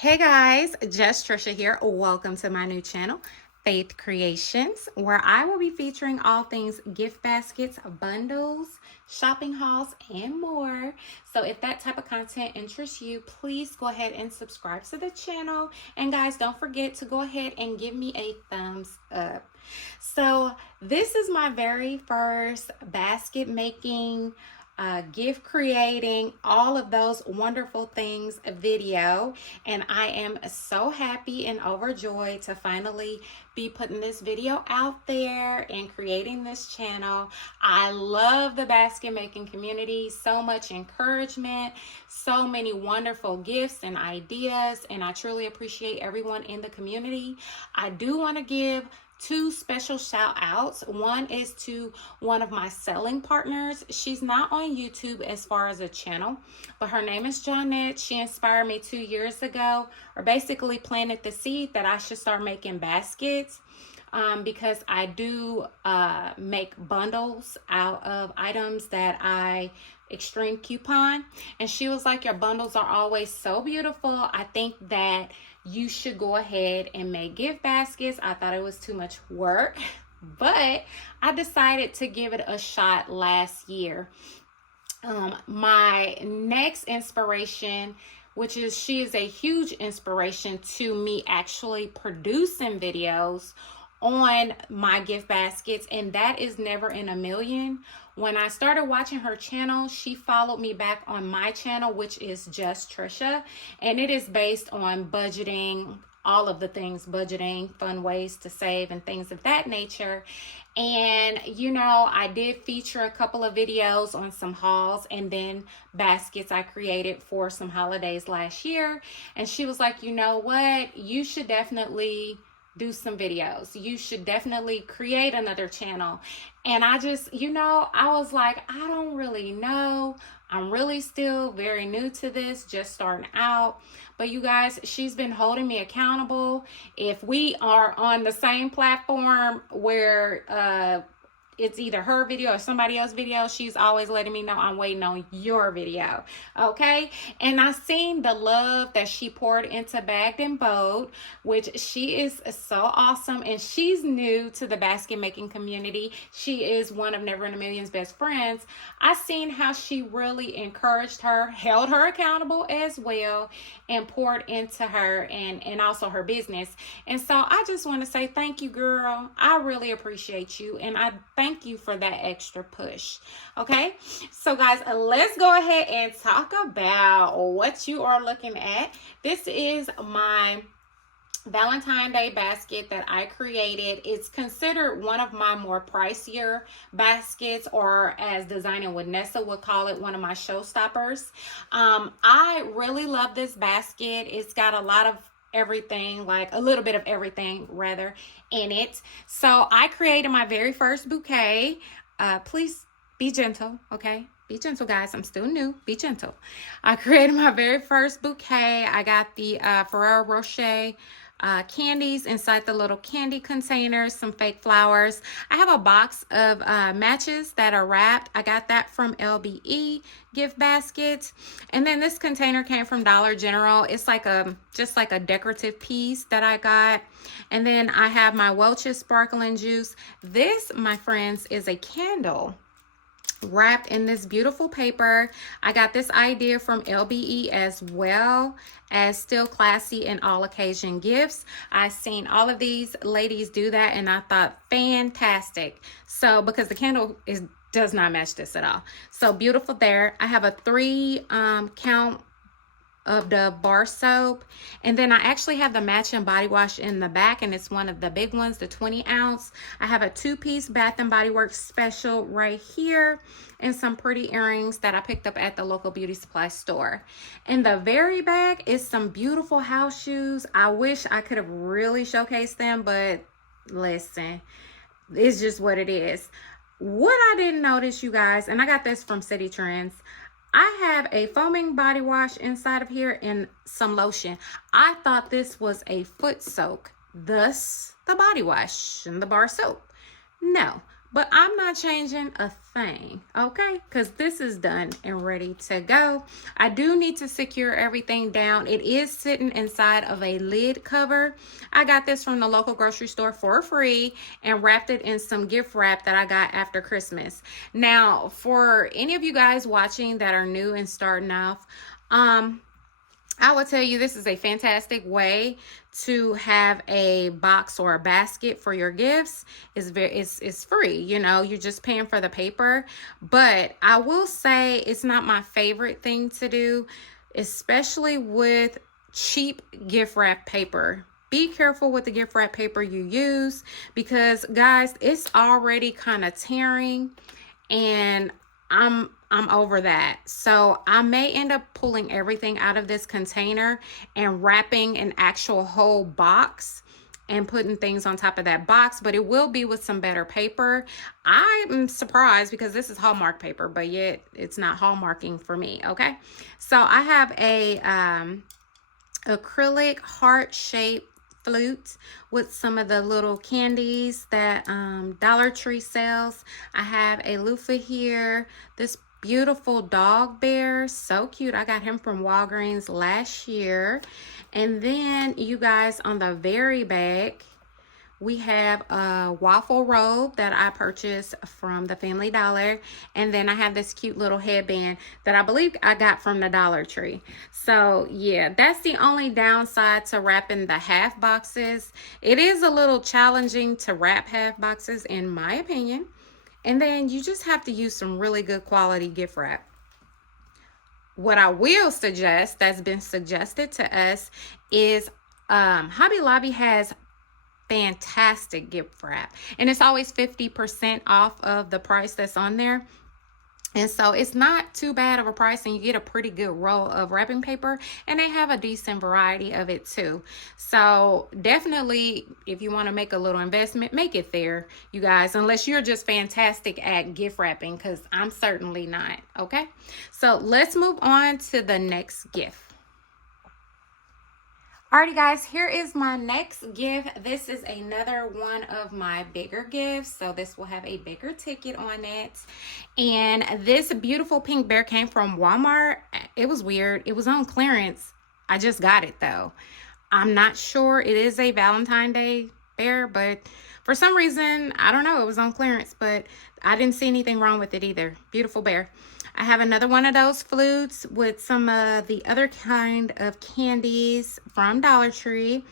Hey guys, just Trisha here. Welcome to my new channel, Faith Creations, where I will be featuring all things gift baskets, bundles, shopping hauls, and more. So if that type of content interests you, please go ahead and subscribe to the channel. And guys, don't forget to go ahead and give me a thumbs up. So this is my very first basket making, gift creating, all of those wonderful things video, and I am so happy and overjoyed to finally be putting this video out there and creating this channel. I love the basket making community, so much encouragement, so many wonderful gifts and ideas, and I truly appreciate everyone in the community. I do want to give two special shout outs. One is to one of my selling partners. She's not on YouTube as far as a channel, but her name is Johnette. She inspired me 2 years ago, or basically planted the seed that I should start making baskets. Because I do make bundles out of items that I extreme coupon, and she was like, your bundles are always so beautiful. I think that you should go ahead and make gift baskets. I thought it was too much work, but I decided to give it a shot last year. My next inspiration, which is she is a huge inspiration to me actually producing videos on my gift baskets, and that is Never in a Million. When I started watching her channel, she followed me back on my channel, which is Just Trisha, and it is based on budgeting, all of the things, budgeting, fun ways to save and things of that nature. And you know, I did feature a couple of videos on some hauls and then baskets I created for some holidays last year, and she was like, you know what, you should definitely do some videos. You should definitely create another channel. And I just, you know, I was like, I don't really know. I'm really still very new to this, just starting out. But you guys, she's been holding me accountable. If we are on the same platform where it's either her video or somebody else's video, she's always letting me know, I'm waiting on your video. Okay. And I seen the love that she poured into Bagged and Bold, which she is so awesome. And she's new to the basket making community. She is one of Never in a Million's best friends. I seen how she really encouraged her, held her accountable as well, and poured into her and also her business. And so I just want to say thank you, girl. I really appreciate you. And I thank you for that extra push. Okay, so guys, let's go ahead and talk about what you are looking at. This is my Valentine Day basket that I created. It's considered one of my more pricier baskets, or as Designing with Nessa would call it, one of my showstoppers. I really love this basket. It's got a lot of everything, like a little bit of everything rather, in it. So I created my very first bouquet. Please be gentle, okay? Be gentle, guys. I'm still new. Be gentle. I created my very first bouquet. I got the Ferrero Rocher candies inside the little candy containers, some fake flowers. I have a box of matches that are wrapped. I got that from LBE gift basket. And then this container came from Dollar General. It's like just like a decorative piece that I got. And then I have my Welch's sparkling juice. This, my friends, is a candle wrapped in this beautiful paper. I got this idea from LBE as well as Still Classy and All Occasion Gifts. I seen all of these ladies do that and I thought fantastic. So because the candle does not match this at all. So beautiful there. I have a 3 count of the bar soap, and then I actually have the matching body wash in the back, and it's one of the big ones, the 20 ounce. I have a 2-piece Bath and Body Works special right here, and some pretty earrings that I picked up at the local beauty supply store. In the very back is some beautiful house shoes. I wish I could have really showcased them, but listen, it's just what it is. What I didn't notice, you guys, and I got this from City Trends, I have a foaming body wash inside of here and some lotion. I thought this was a foot soak, thus the body wash and the bar soap. No, but I'm not changing a thing, okay? Because this is done and ready to go. I do need to secure everything down. It is sitting inside of a lid cover. I got this from the local grocery store for free and wrapped it in some gift wrap that I got after Christmas. Now, for any of you guys watching that are new and starting off, I will tell you this is a fantastic way to have a box or a basket for your gifts. It's free, you know, you're just paying for the paper. But I will say it's not my favorite thing to do, especially with cheap gift wrap paper. Be careful with the gift wrap paper you use because, guys, it's already kind of tearing, and I'm over that. So I may end up pulling everything out of this container and wrapping an actual whole box and putting things on top of that box, but it will be with some better paper. I'm surprised because this is Hallmark paper, but yet it's not Hallmarking for me, okay? So I have a acrylic heart-shaped flute with some of the little candies that Dollar Tree sells. I have a loofah here. This beautiful dog bear, so cute. I got him from Walgreens last year. And then you guys, on the very back, we have a waffle robe that I purchased from the Family Dollar. And then I have this cute little headband that I believe I got from the Dollar Tree. So yeah, that's the only downside to wrapping the half boxes. It is a little challenging to wrap half boxes in my opinion. And then you just have to use some really good quality gift wrap. What I will suggest, that's been suggested to us, is Hobby Lobby has fantastic gift wrap, and it's always 50% off of the price that's on there. And so it's not too bad of a price, and you get a pretty good roll of wrapping paper, and they have a decent variety of it too. So definitely, if you want to make a little investment, make it there, you guys, unless you're just fantastic at gift wrapping, because I'm certainly not, okay? So let's move on to the next gift. Alrighty guys, here is my next gift. This is another one of my bigger gifts. So this will have a bigger ticket on it. And this beautiful pink bear came from Walmart. It was weird. It was on clearance. I just got it though. I'm not sure. It is a Valentine Day bear, but for some reason, I don't know, it was on clearance, but I didn't see anything wrong with it either. Beautiful bear. I have another one of those flutes with some of the other kind of candies from Dollar Tree.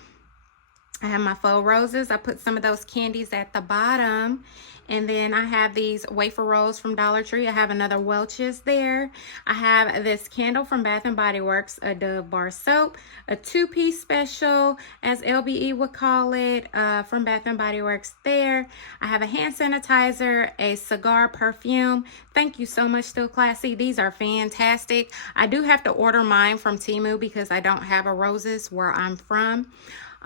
I have my faux roses. I put some of those candies at the bottom. And then I have these wafer rolls from Dollar Tree. I have another Welch's there. I have this candle from Bath & Body Works, a Dove bar soap, a two-piece special, as LBE would call it, from Bath & Body Works there. I have a hand sanitizer, a cigar perfume. Thank you so much, Still Classy. These are fantastic. I do have to order mine from Temu because I don't have a roses where I'm from.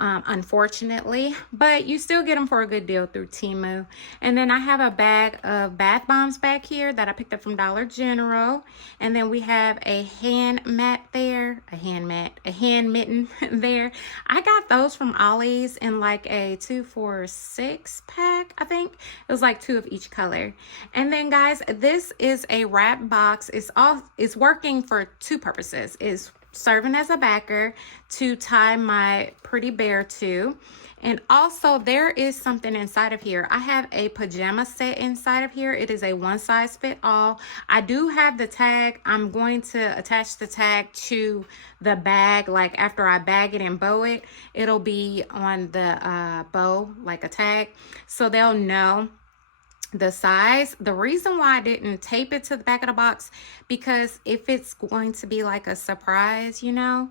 Unfortunately, but you still get them for a good deal through Temu. And then I have a bag of bath bombs back here that I picked up from Dollar General. And then we have a hand mat there, a hand mitten there. I got those from Ollie's in like a 2 for $6 pack, I think. It was like 2 of each color. And then guys, this is a wrap box. It's working for 2 purposes. It's serving as a backer to tie my pretty bear to, and also there is something inside of here. I have a pajama set inside of here. It is a one size fit all. I do have the tag. I'm going to attach the tag to the bag, like after I bag it and bow it, it'll be on the bow like a tag, so they'll know the size. The reason why I didn't tape it to the back of the box, because if it's going to be like a surprise, you know,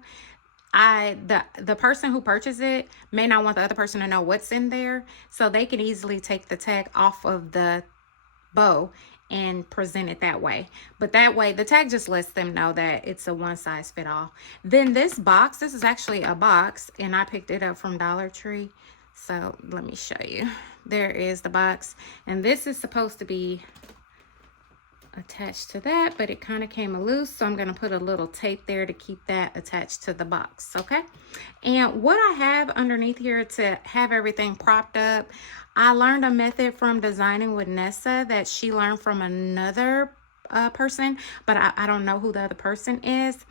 the person who purchased it may not want the other person to know what's in there, so they can easily take the tag off of the bow and present it that way. But that way the tag just lets them know that it's a one size fit all. Then this box, this is actually a box, and I picked it up from Dollar Tree. So let me show you. There is the box, and this is supposed to be attached to that, but it kind of came loose, so I'm going to put a little tape there to keep that attached to the box. Okay, and what I have underneath here to have everything propped up, I learned a method from Designing with Nessa that she learned from another person, but I don't know who the other person is,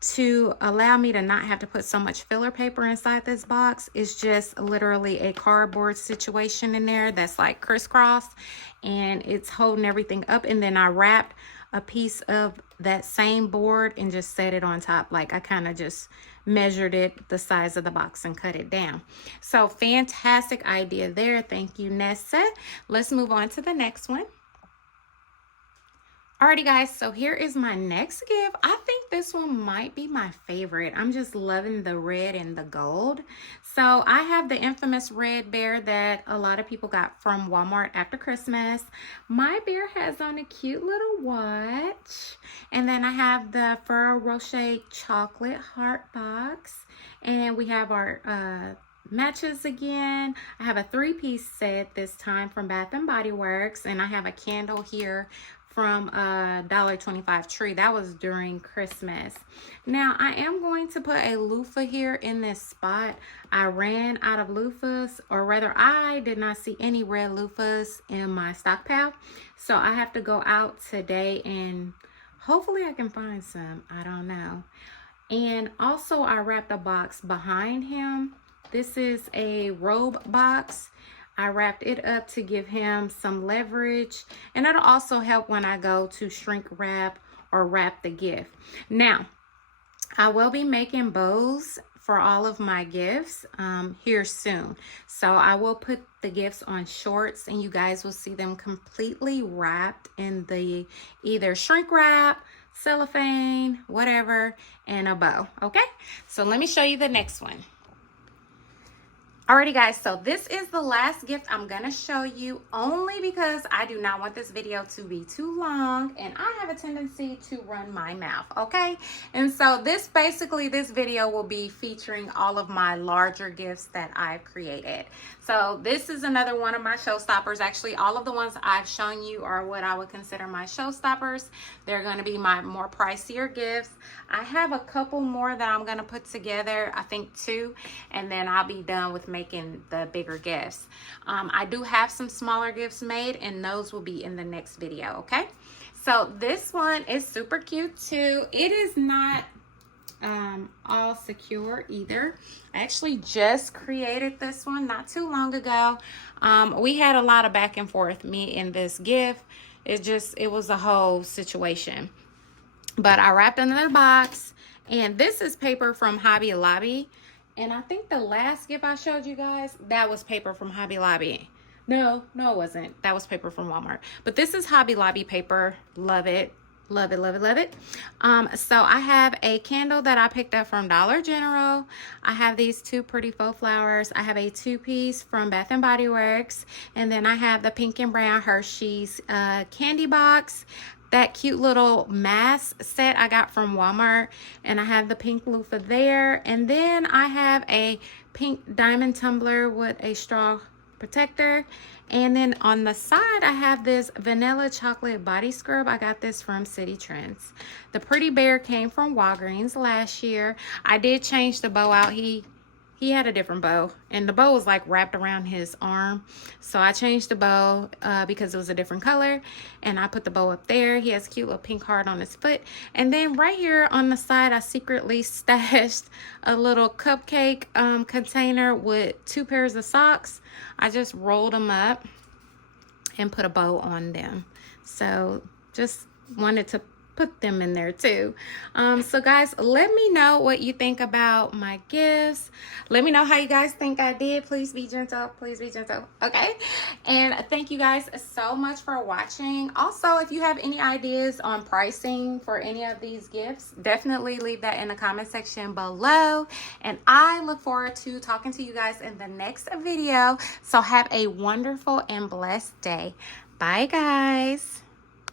to allow me to not have to put so much filler paper inside this box. Is just literally a cardboard situation in there that's like crisscross, and it's holding everything up. And then I wrapped a piece of that same board and just set it on top. Like I kind of just measured it the size of the box and cut it down. So fantastic idea there. Thank you, Nessa. Let's move on to the next one. Alrighty guys, so here is my next gift. I think this one might be my favorite. I'm just loving the red and the gold. So I have the infamous red bear that a lot of people got from Walmart after Christmas. My bear has on a cute little watch. And then I have the Ferrero Rocher chocolate heart box. And we have our matches again. I have a 3-piece set this time from Bath and Body Works. And I have a candle here from a $1.25 tree. That was during Christmas. Now I am going to put a loofah here in this spot. I ran out of loofahs, or rather I did not see any red loofahs in my stockpile. So I have to go out today and hopefully I can find some. I don't know. And also I wrapped a box behind him. This is a robe box. I wrapped it up to give him some leverage, and it'll also help when I go to shrink wrap or wrap the gift. Now, I will be making bows for all of my gifts here soon. So I will put the gifts on shorts and you guys will see them completely wrapped in the either shrink wrap, cellophane, whatever, and a bow. Okay, so let me show you the next one. Alrighty guys, so this is the last gift I'm gonna show you, only because I do not want this video to be too long and I have a tendency to run my mouth, okay? And so this video will be featuring all of my larger gifts that I've created. So this is another one of my showstoppers. Actually, all of the ones I've shown you are what I would consider my showstoppers. They're gonna be my more pricier gifts. I have a couple more that I'm gonna put together, I think 2, and then I'll be done with making the bigger gifts. I do have some smaller gifts made and those will be in the next video, okay? So this one is super cute too. It is not all secure either. I actually just created this one not too long ago. We had a lot of back and forth, me and this gift. It was a whole situation. But I wrapped another box, and this is paper from Hobby Lobby. And I think the last gift I showed you guys, that was paper from Hobby Lobby. No, it wasn't. That was paper from Walmart. But this is Hobby Lobby paper. Love it. Love it, love it, love it. So I have a candle that I picked up from Dollar General. I have these 2 pretty faux flowers. I have a 2-piece from Bath and Body Works. And then I have the pink and brown Hershey's candy box. That cute little mask set I got from Walmart, and I have the pink loofah there. And then I have a pink diamond tumbler with a straw protector. And then on the side I have this vanilla chocolate body scrub. I got this from City Trends. The pretty bear came from Walgreens last year. I did change the bow out. He had a different bow, and the bow was like wrapped around his arm, so I changed the bow because it was a different color, and I put the bow up there. He has a cute little pink heart on his foot. And then right here on the side I secretly stashed a little cupcake container with 2 pairs of socks. I just rolled them up and put a bow on them, so just wanted to put them in there too. So guys, let me know what you think about my gifts. Let me know how you guys think I did. Please be gentle, please be gentle, okay? And thank you guys so much for watching. Also, if you have any ideas on pricing for any of these gifts, definitely leave that in the comment section below, and I look forward to talking to you guys in the next video. So have a wonderful and blessed day. Bye guys.